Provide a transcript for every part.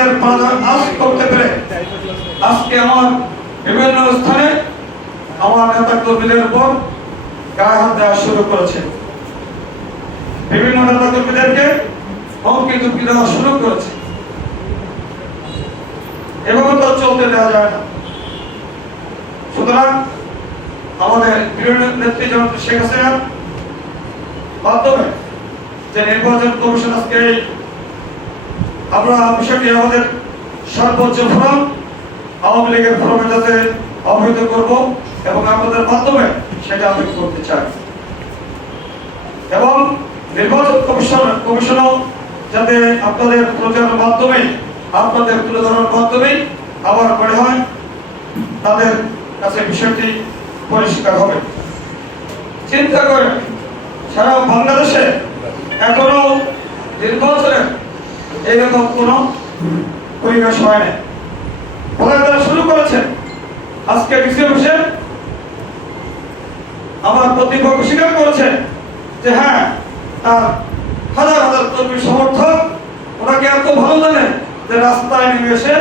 তাদের বাধা আজ করতে পেরে আজকে আমার বিভিন্ন স্থানে আমার নেতা কর্মীদের উপর গায়ে হাত দেওয়া শুরু করেছে। বিভিন্ন নেতা কর্মীদেরকে হুমকি দুমকি দেওয়া শুরু করেছে। এভাবে তো চলতে দেওয়া যায় না। সুতরাং আমাদের প্রিয় নেত্রী জনতা শেখ হাসিনার মাধ্যমে যে নির্বাচন কমিশন আজকে আমরা বিষয়টি আমাদের সর্বোচ্চ ফোরাম, আওয়ামী লীগের ফোরামে যাতে অবহিত করব এবং আপনাদের মাধ্যমে সেটা আমি করতে চাই। এবং নির্বাচন কমিশন, কমিশনও যাতে আপনাদের প্রচারের মাধ্যমে, আপনাদের তুলে ধরার মাধ্যমে আবার মনে হয় তাদের কাছে বিষয়টি পরিষ্কার হবে। চিন্তা করে সারা বাংলাদেশে এখনও নির্বাচনের এইরকম কোনো পরিবেশ হয় না ফলে তারা শুরু করেছেন, আজকে বিসি অফিসে আমার প্রতিপক্ষ স্বীকার করেছে যে হ্যাঁ তার হাজার হাজার কর্মী সমর্থক, ওনাকে এত ভালো জানে যে রাস্তায় নেমে এসে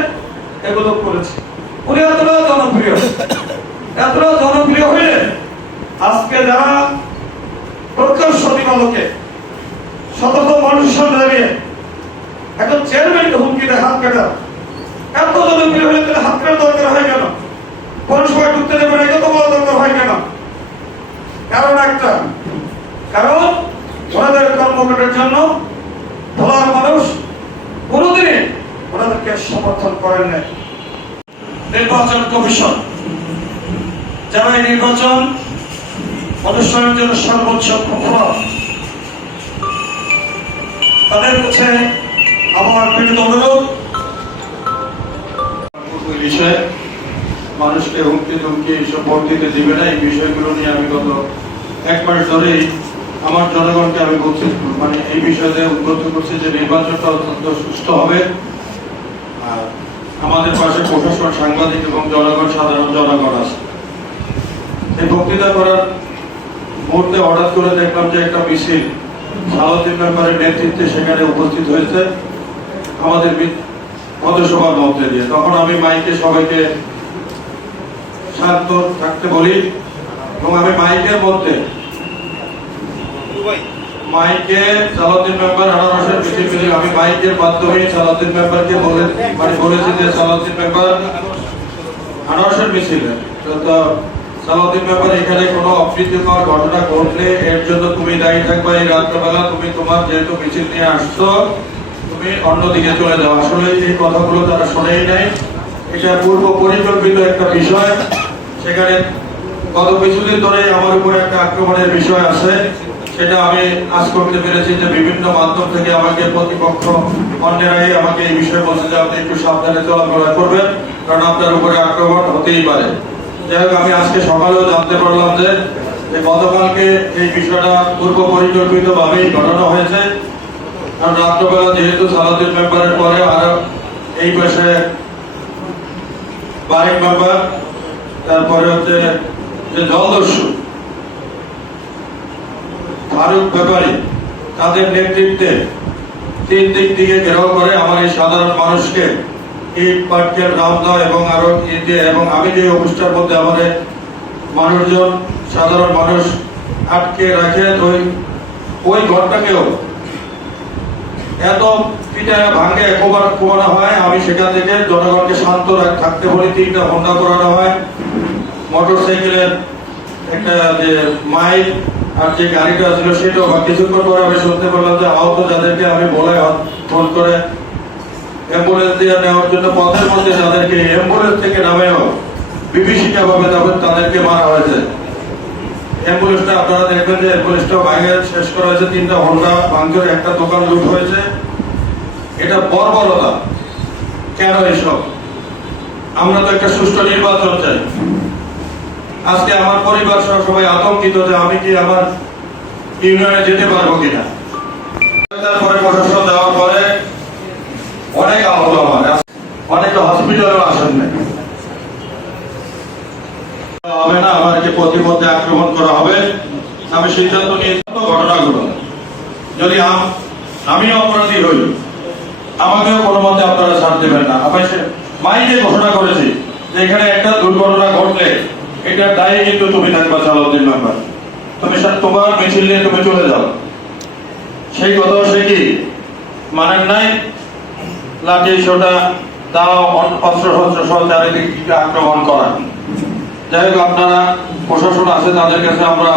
এগুলো করেছে। উনি এতটা জনপ্রিয়। এতটা জনপ্রিয় হয়ে আজকে যারা প্রকাশ্য দিবালোকে শত মানুষের দাঁড়িয়ে এখন চেয়ারম্যানকে হুমকি দেয় হাত কাটা। এত জনপ্রিয় হলে তাহলে হাত কাটা দরকার হয় কেন? পৌরসভায় ঢুকতে দেবে না এটা তো বলা দরকার হয় কেন? কারণ একটা, কারণ ওনাদের কর্মকাণ্ডের জন্য ধলার মানুষ কোনোদিনই ওনাদেরকে সমর্থন করেন নাই। নির্বাচন কমিশন, যারা এই নির্বাচন অনুষ্ঠানের জন্য সর্বোচ্চ প্রভাব তাদের কাছে মানুষকে হুমকি ধুমকি এসব ভোট দিতে দিবে না, এই বিষয়গুলো নিয়ে আমি গত এক মাস ধরেই আমার জনগণকে আমি বলছি মানে এই বিষয়ে উদ্বুদ্ধ করছি যে নির্বাচনটা অত্যন্ত সুষ্ঠু হবে। আর আমাদের পাশে প্রশাসন, সাংবাদিক এবং জনগণ, সাধারণ জনগণ আছে। এই বক্তৃতা করার মুহূর্তে হঠাৎ করে দেখলাম যে একটা মিছিল সালাউদ্দিন মেম্বারের নেতৃত্বে সেখানে উপস্থিত হয়েছে। আমাদের বি- মধ্যে দিয়ে। তখন আমি মাইকে সবাইকে শান্ত থাকতে বলি এবং আমি মাইকের মধ্যে মানে তো কোনো ঘটনা ঘটলে এর জন্য তুমি দায়ী থাকবে। এই রাত্রেবেলা তুমি তোমার যেহেতু মিছিল নিয়ে আসছো তুমি অন্যদিকে চলে যাও আসলে এই কথাগুলো তারা শোনেই নাই, এটা পূর্ব পরিকল্পিত একটা বিষয়। সেখানে গত কিছুদিন ধরে আমার উপর একটা আক্রমণের বিষয় আছে। সেটা আমি আজ করতে পেরেছি যে বিভিন্ন মাধ্যম থেকে আমাকে প্রতিপক্ষ অন্যেরাই আমাকে এই বিষয়ে বলছে যে আপনি একটু সাবধানে চলাফেরা করবেন, কারণ আপনার উপরে আক্রমণ হতেই পারে। যাই হোক, আমি আজকে সকালেও জানতে পারলাম যে গতকালকে এই বিষয়টা পূর্ব পরিকল্পিত ভাবেই ঘটানো হয়েছে। কারণ রাত্রবেলা যেহেতু সালাদিন মেম্বারের পরে আরও এই পাশে বারেক মেম্বার তারপরে হচ্ছে যে জলদস্যু। ফারুক ব্যাপারী, তাদের নেতৃত্বে তিন দিক থেকে ঘেরাও করে আমার এই সাধারণ মানুষকে ইট পাটকেল, রামদা এবং আরও ইট এবং আমি যে অফিসটার মধ্যে আমাদের মানুষজন, সাধারণ মানুষ আটকে রাখে, ওই ওই ঘরটাকেও এত পিঠা ভাঙে একবার কোবানো হয়, আমি সেখান থেকে জনগণকে শান্ত থাকতে বলি, তিনটা হন্ডা করানো হয়। মোটর সাইকেলের একটা যে মাইল আর যে গাড়িটা ছিল, সেটাও বা কিছুক্ষণ পরে আমি শুনতে পেলাম যে আহত যাদেরকে আমি বলে ফোন করে অ্যাম্বুলেন্স দিয়ে নেওয়ার জন্য পথের মধ্যে যাদেরকে অ্যাম্বুলেন্স থেকে নামেও বিভীষিকা ভাবে তারপর তাদেরকে মারা হয়েছে। অ্যাম্বুলেন্সটা আপনারা দেখবেন যে অ্যাম্বুলেন্সটা ভাঙে শেষ করা হয়েছে, তিনটা হন্ডা ভাঙচুর, একটা দোকান লুট হয়েছে। এটা বর্বরতা। কেন এসব? আমরা তো একটা সুষ্ঠু নির্বাচন চাই। আজকে আমার পরিবার সহ সবাই আতঙ্কিত যে আমি কি আমার ইউনিয়নে যেতে পারব কিনা তারপরে প্রশাসন দেওয়ার পরে অনেক আহত আমার অনেকে হসপিটালেও আসেন নাই হবে না আমাকে আক্রমণ করা হবে, আমি সিদ্ধান্ত নিয়ে ঘটনাগুলো, যদি আমি অপরাধী হই, আমাকেও কোনো মতে আপনারা ছাড় দেবেন না। আমি মাইকে ঘোষণা করেছি যে এখানে একটা দুর্ঘটনা ঘটলে, এটা দায়ী কিন্তু তুমি থাকবা চালকদের মেম্বার তুমি তোমার মিছিল নিয়ে তুমি চলে যাও। সেই কথাও সে কি মানেন নাই? লাঠি সোটা অন- অস্ত্র শস্ত্র সহ চারিদিকে আক্রমণ করা। যাই হোক আপনারা প্রশাসন আছে তাদের কাছে আমরা